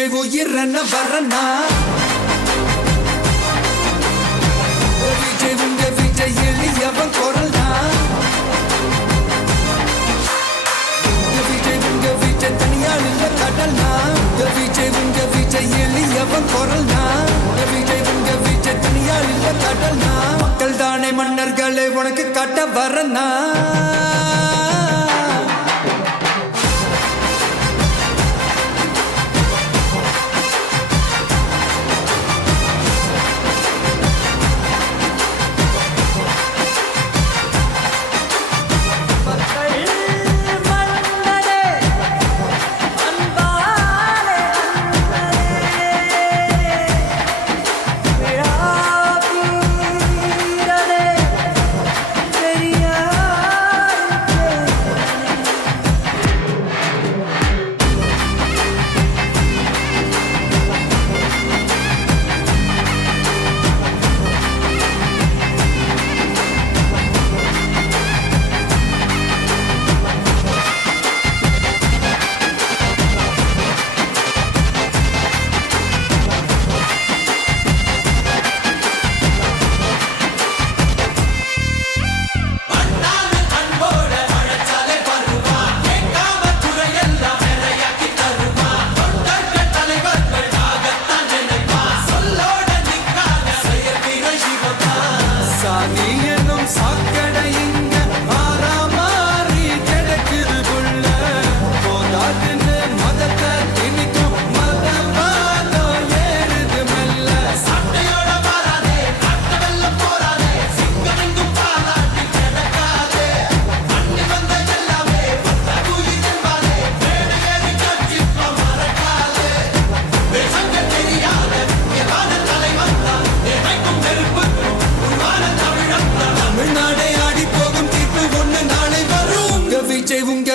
விஜய் உயிரன வரனா விஜய் உங்க விஜய் எளியவன் குரல்னா விஜய் உங்க விஜய் தனியால் இல்ல கடல்னா விஜய் உங்க விஜய் எளியவன் குரல்னா விஜய் உங்க விஜய் தனியால் இல்ல கடல்னா மக்கள் தானே மன்னர்களை உனக்கு காட்ட வரனா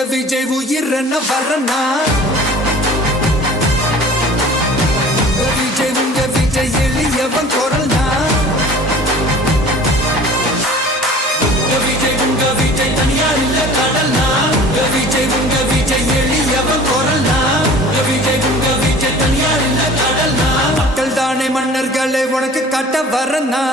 விஜய் உயிரன வரனா விஜய் உங்க விஜய் எளியவன் குரல்னா விஜய் உங்க விஜய் தனியால் இல்ல கடல்னா விஜய் உங்க விஜய் எளியவன் குரல்னா விஜய் உங்க விஜய் தனியால் இல்ல கடல்னா மக்கள் தானே மன்னர்களை உனக்கு காட்ட வரனா